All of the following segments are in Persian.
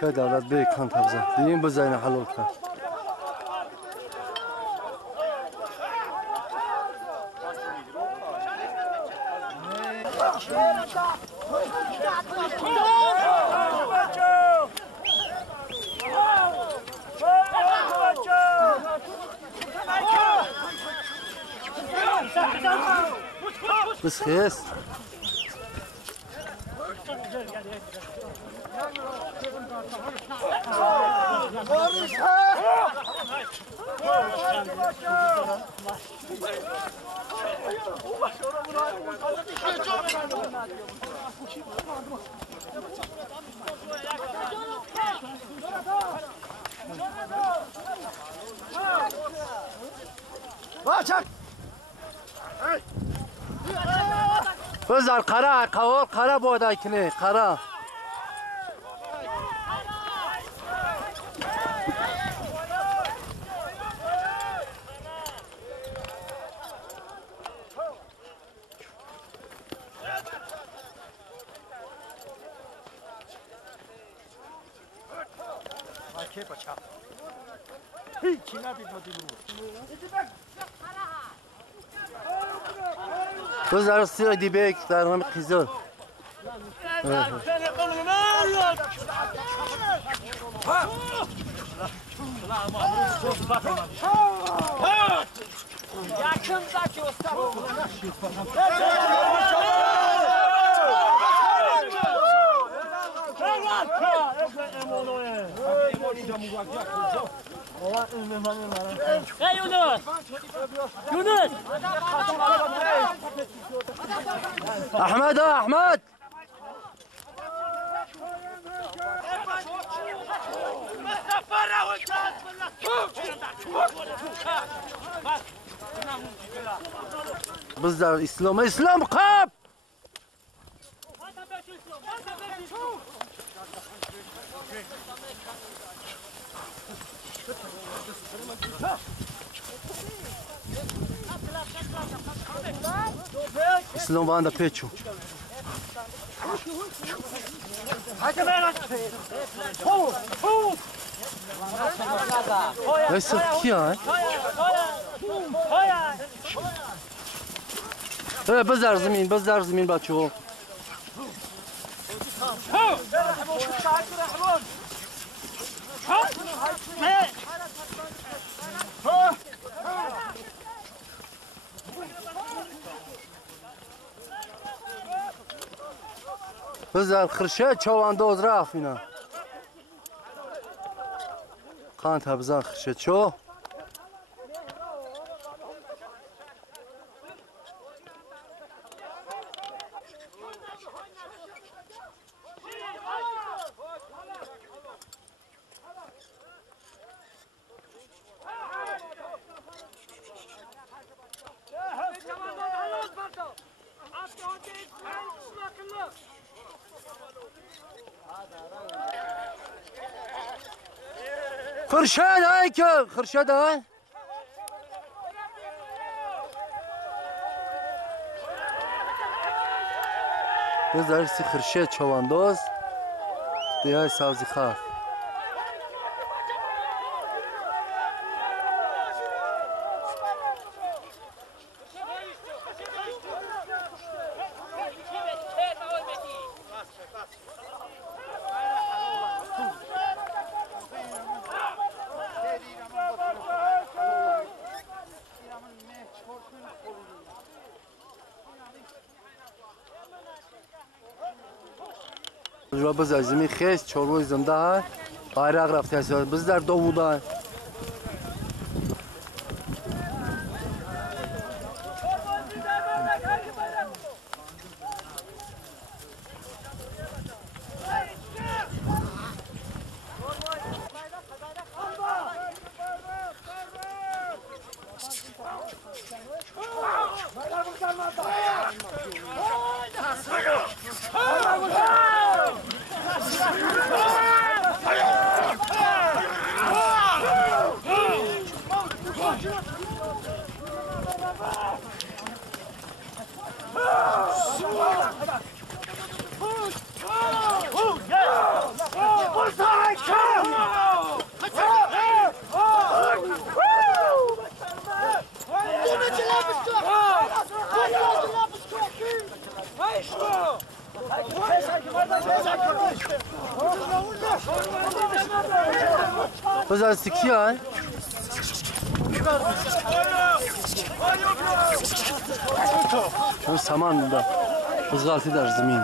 که دولت به کان تبزه دیم بزنه حلال کرد بس خيس بزار قرا قوال قرا بود کنه قرا بزار سیاه دیبه در هم خیزون Hey Yunus! Yunus! احمد احمد بزار اسلام اسلام قاب اسلام باندا پیچو وایسا کیا بزار زمین بچه‌ها بزار خرشه چواندوز رفت اینا قانت بزار خرشه چو خرشد های که خرشد های بذاری سی خرشد چوانداز دیهای سبزی خاف جواب بزار زمین خیس چوروی زنده های bayrak rafti hesabı bizler doğuda بذار سکیه اون سامان ده بزغالتی در زمین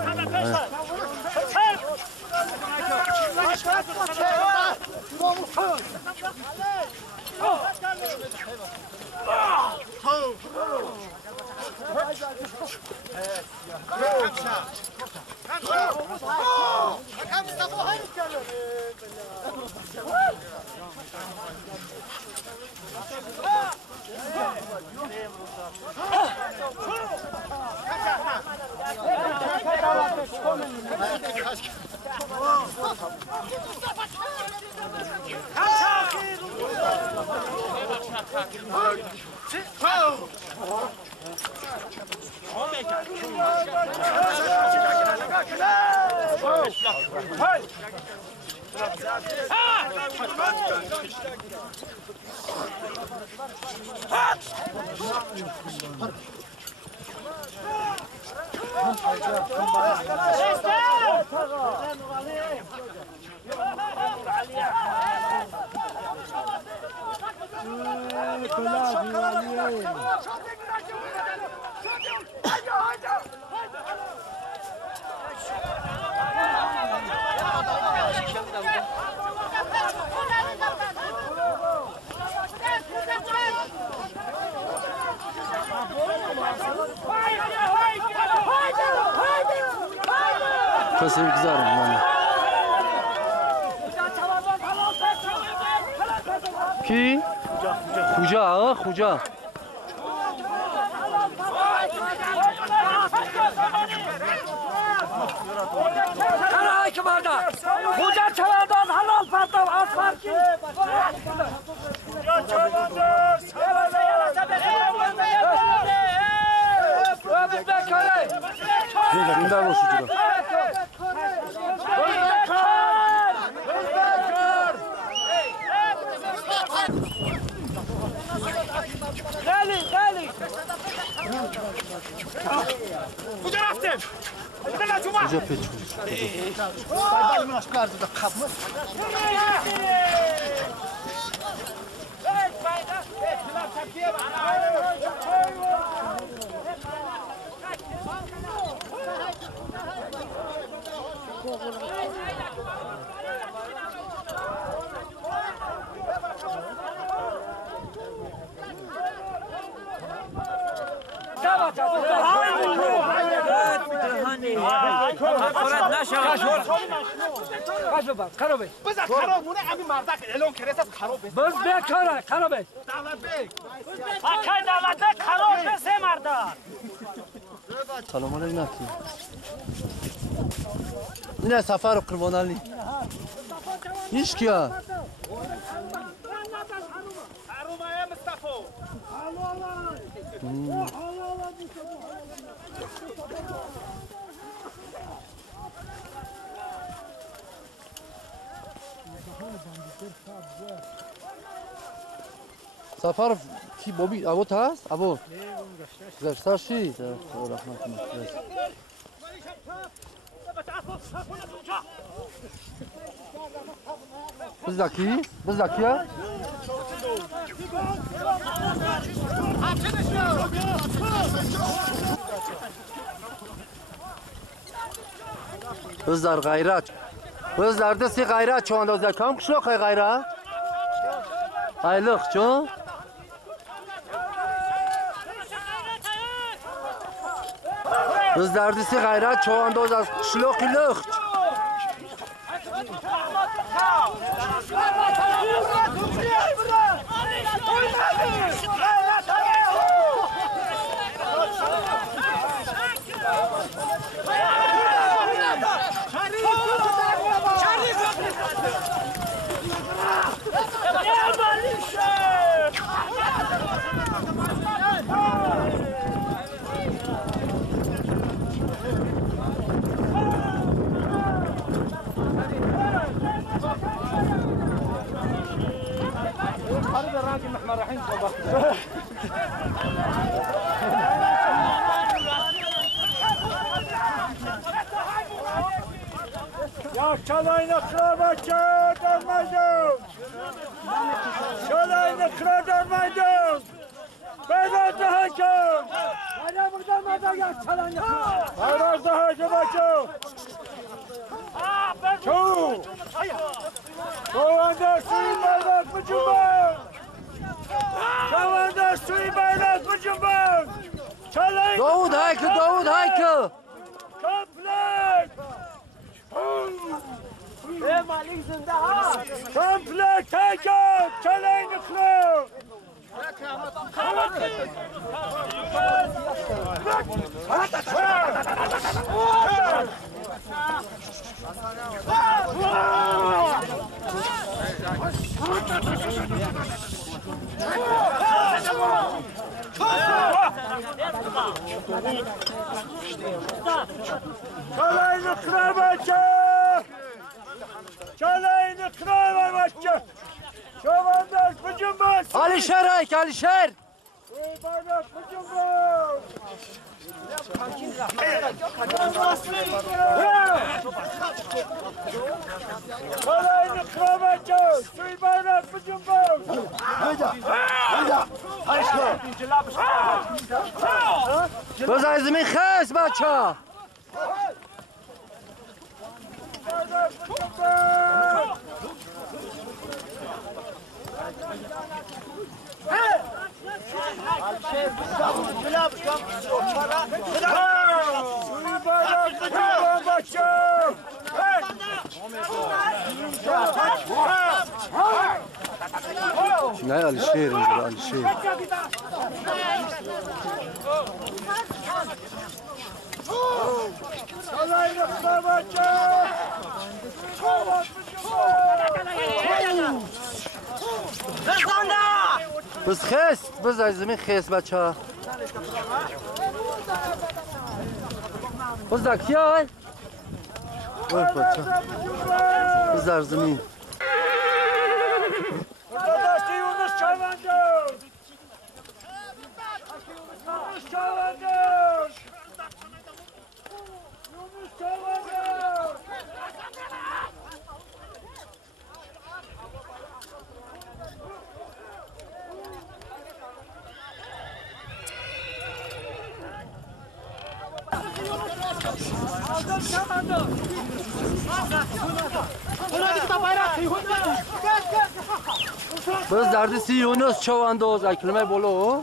کسی بگذارم من کی؟ خوجا خوجا Karay kımarda. Hoca çalardan halal partam az farkı. Hoca çalardan Gönder o sucuğu. Geli. Hoca raftim. Hoca peçku. سلام علیکم نکی نه سفر قربانالی هیچ کیا سفر کی بابی ابوت هست ابو گذشته‌شی خدا رحمت کنه بزدکی بزدار غیرت بزدار دستی غیرت چون دوزده کام کشلو خی غیرت aylık ço. Biz derdisi gayret çoğunda uzak şlok ilok. Ya çalayına kıramak ya, dönmezdim. Çalayını kırdırmaydın. Beyler daha kör. Hadi buradan mada gel çalayını. Hayır daha kör. Çoğu. Kovanda suyu bayrak mı cümbür? Kovanda suyu bayrak mı cümbür? Çalayını. Davud Haykı. Komplet. Malik zinde ha. Komplet teker. Çalayını kır. Çalayını kırar maçı! Çalayını kırar maçı! Şovandar hücum bas! Alişer Hayk, Alişer. Bayrak hücum bas! Çalayını kırar maçı! Suy bayrak hücum bas! بزای زمین خست بچه ها. Bayrak hücum bas! Suy bayrak hücum maçı! Ne Alişer, Alişer. Çalayını kırar maçı! بز خست بزای زمین خست بچه ها. بزا کیای؟ بر بچه بزار زمین. Arkadaşlar Yunus Çavandır! Yunus Çavandır! Yunus Çavandır! Aldım Çavandır! بز دردی یونس چواندوز اکلمه بولو.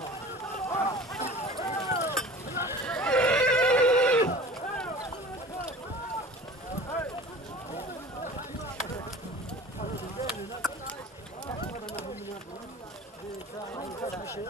زنده باشی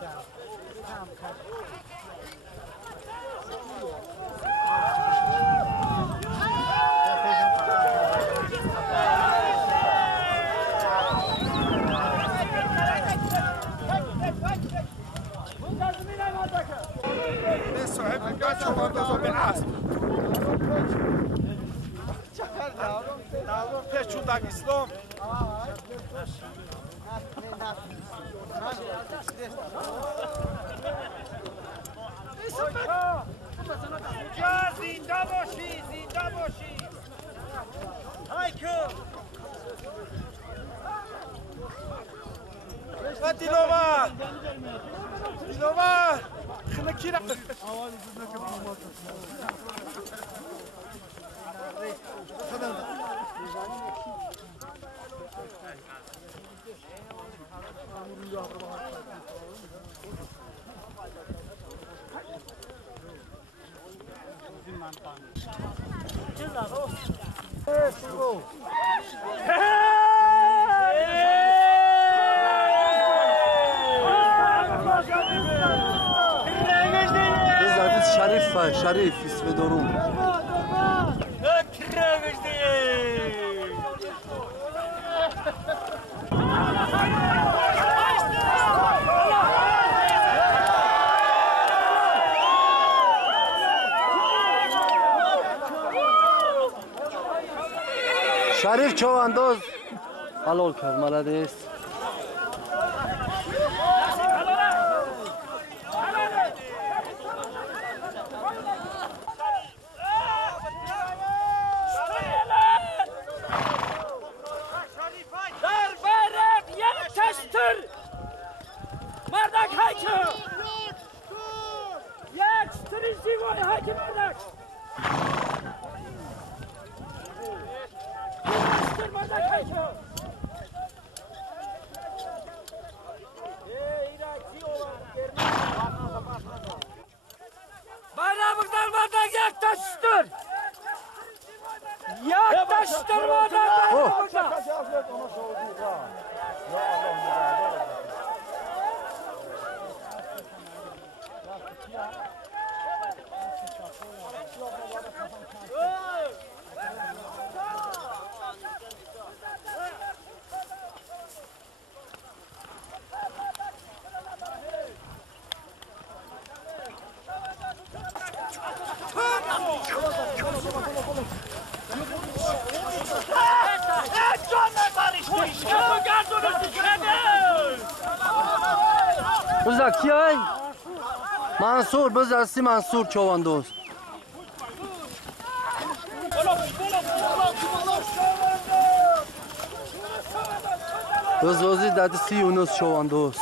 Dilova! Kira. شریف اسم درون شریف چوانداز حلال کرد ملدیس hakem! یک ستری زیوای حکم مردک! ستر مردک حکم! Bayrağı buradan merdek یک تا ستر! یک تا ستر مردک bayrağı buradan! بزا کیای؟ منصور بزا سی منصور چواندوز بزوزی دادی سی یونس چواندوز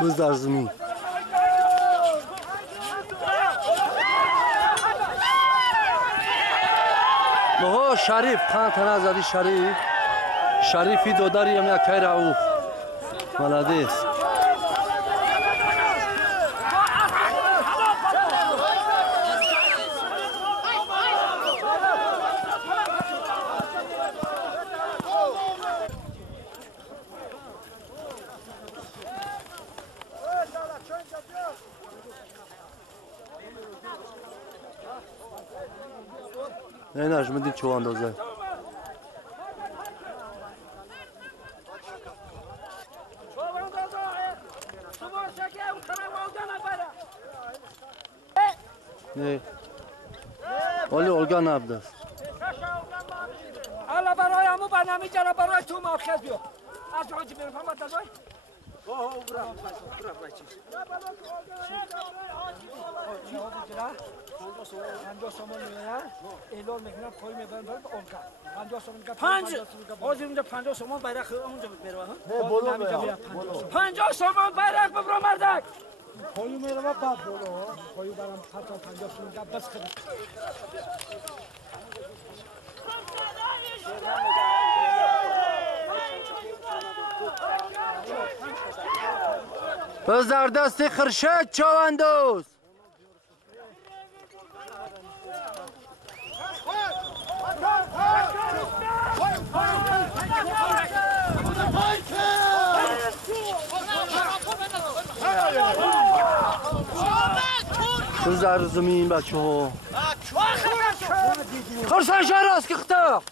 بزار زمین اوه شریف خان تنازلی شریفی دوداری هم یک رعوف ملادیس نه نجمدین چواندازه نه ولی اولگا نبود الله برای همون برنامه جرا برای تو ماخذ بیو از حاجی برم هم دادای پنجاه سومان bayrak اونجا ببره ها 50 سومان bayrak ببرو مردک koyu merhaba bab bolo koyu baram hatta 50 so'mga bas qilib بزار دستی خرشد چواندوز بزار زمین بچه ها خرسان شهراست که خطا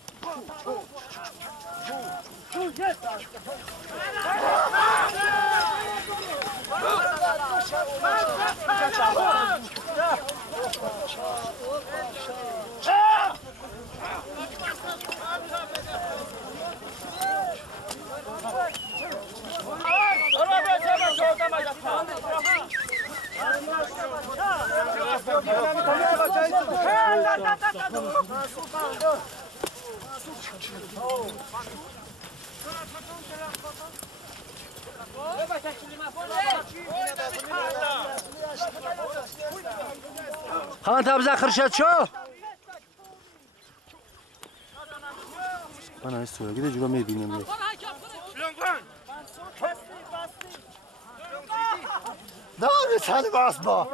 خان تبزه خرشد شو من این سویگی ده جلو میبینیم نه میتونی باز با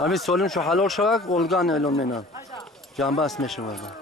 همین سالیم شو حلال شود اولگان اعلام مینن جنبه است میشه بردن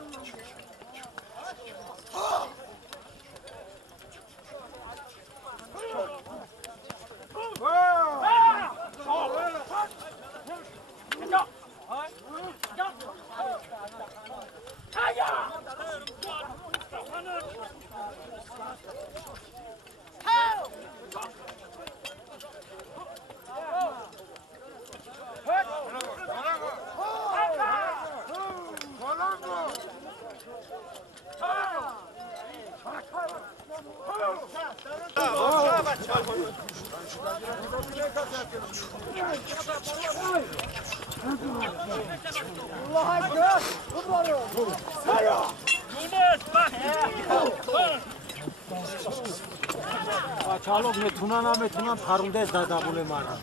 چالو میتونن پرونده دادا بوله مانا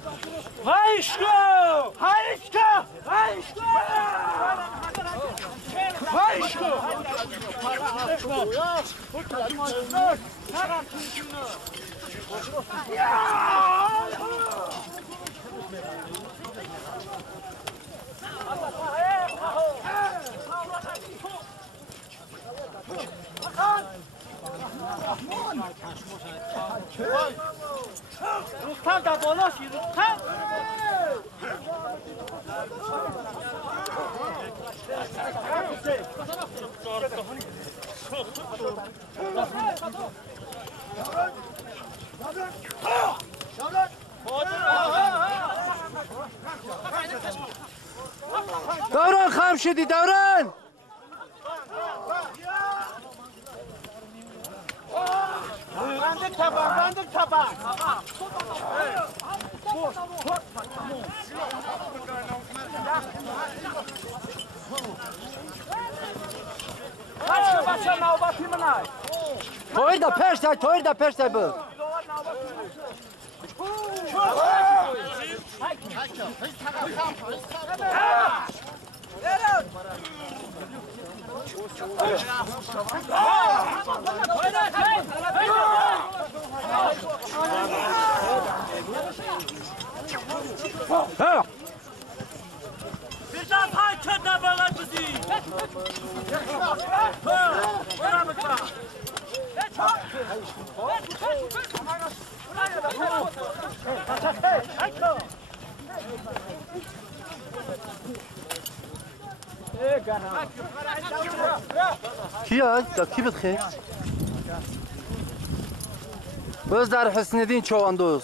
Hayşko! Hayşko! Hayşko! Hayşko! Ruhtan da dolaşıyor, ruhtan. Davran Xamşidi, davran! Bandık tabak, bandık tabak. Kaç başa navbatı mı nay? Toyir da perştay, toyir da perştay bu. Ha! Bizden haykır da bağlar bizi. Bana mı kal? Ki ya, ki bitxi? Öz dar Hüsnüddin Çoğandoz.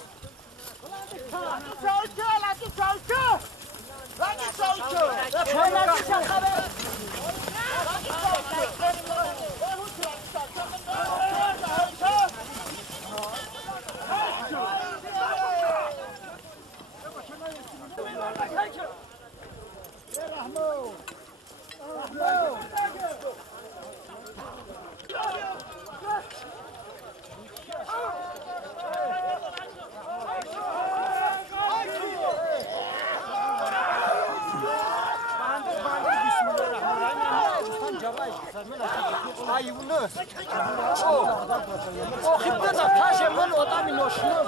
O xibda da taşı mən odamı noşunu.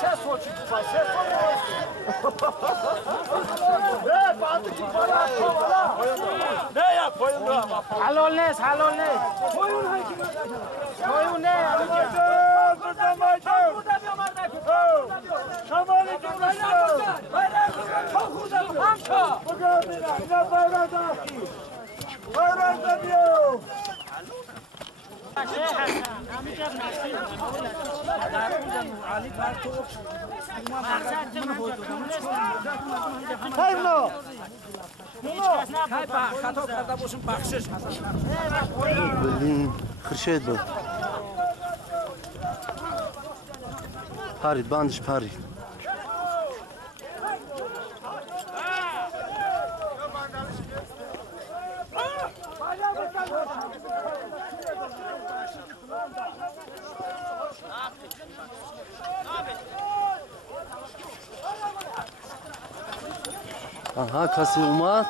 Ses o çıkıyor, ses o. Ne yap koyun da? Halol ne? Koyun ne? Burada maydan. Burada bir marda. Şamanı çalışıyor. Çok uzak. Amca. Bu gördüğüne yine bayrak da. Bayrak da diyor. Hayırlı. خطا کرده باشم بخشش Bildiğin Kırşehir bu. Parit, bandış parit. Aha, Kasi Umar.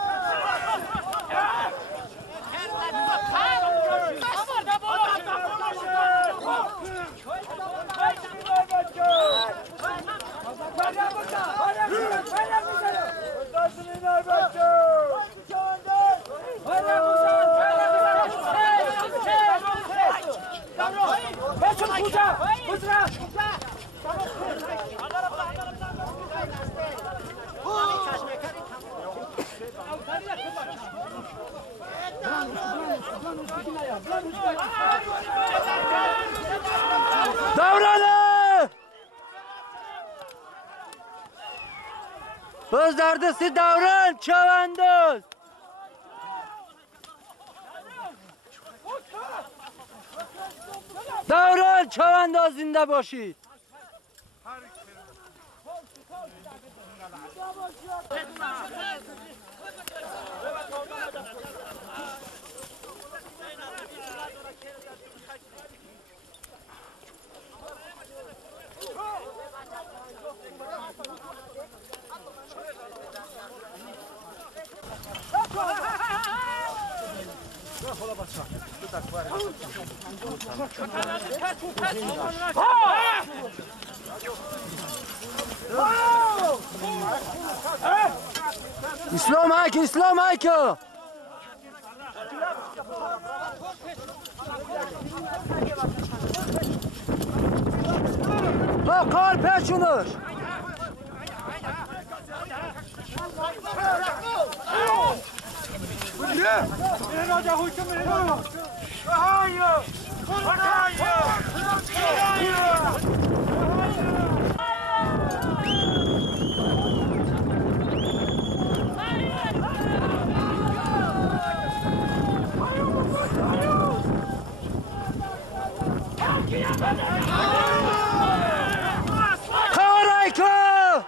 Davranın! Özderdesi davran çavandoz! Davran çavandoz zinde باشید. İslam haykı, İslam haykı. Bak kar peşunur. Karayka!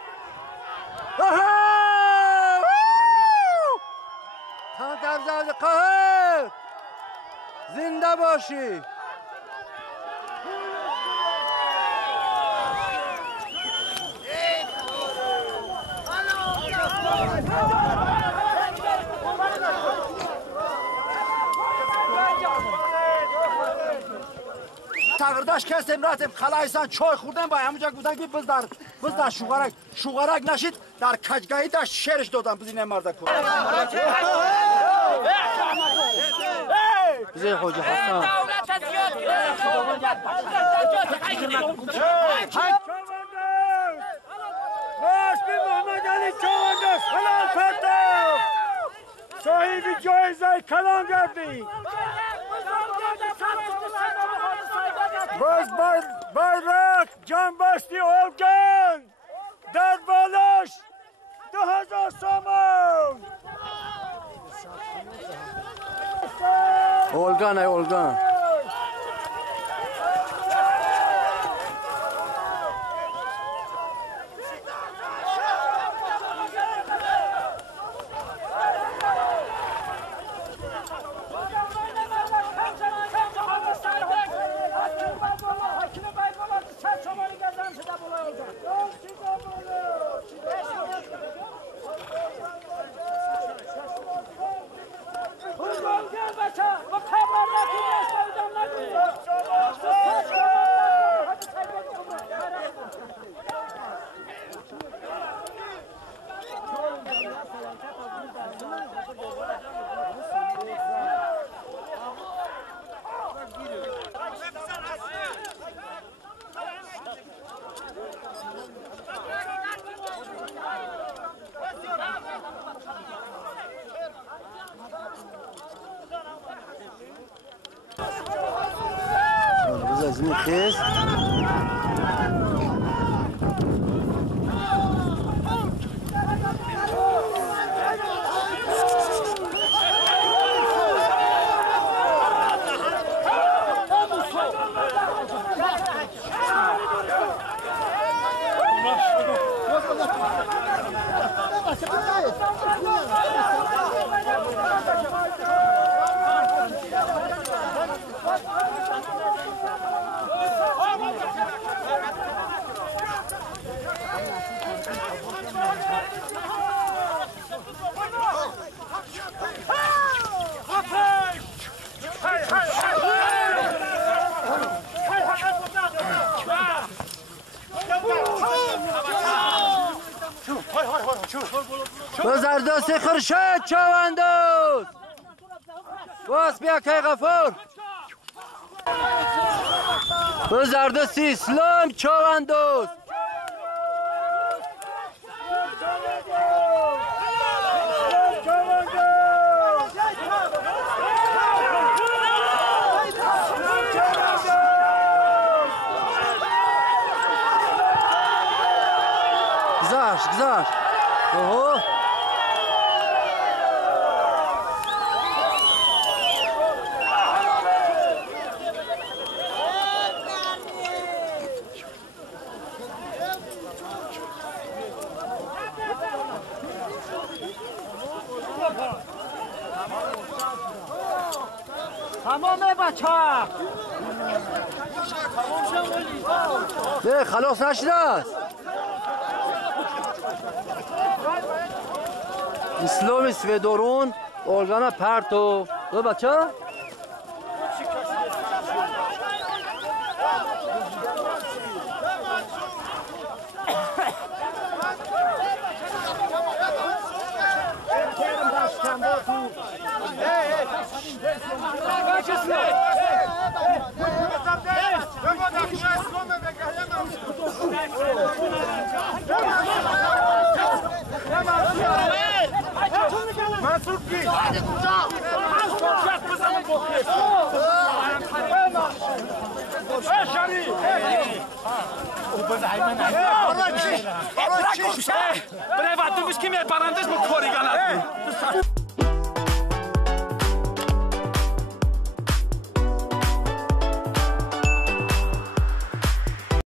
Aha! Tam tarzavdı kahır! Zinde başı! تغرداش کسیم راتیم خلایسان چای خوردن با همونجا بودن که بزدار شوغرک نشید در کجگاهی داشت شعرش دادم بزینه مرده کن بزیر خوجه حسن راستی محمد علی چوانداز حلال فتح صاحبی جایزه کلان گردی باز bayrak can bastı Olgan Derbalaş 2000 saman Olgan ay Olgan Biz azmi kız بزردست خرشد چواندوز باز بیا که غفور بزردست اسلام چواندوز اوه تمامه بچه ها نه خلاص نشده است اسلام سویدورون اولگانا پرتو دو بچه برای وقت دوش که میای پرندش با کاری گلت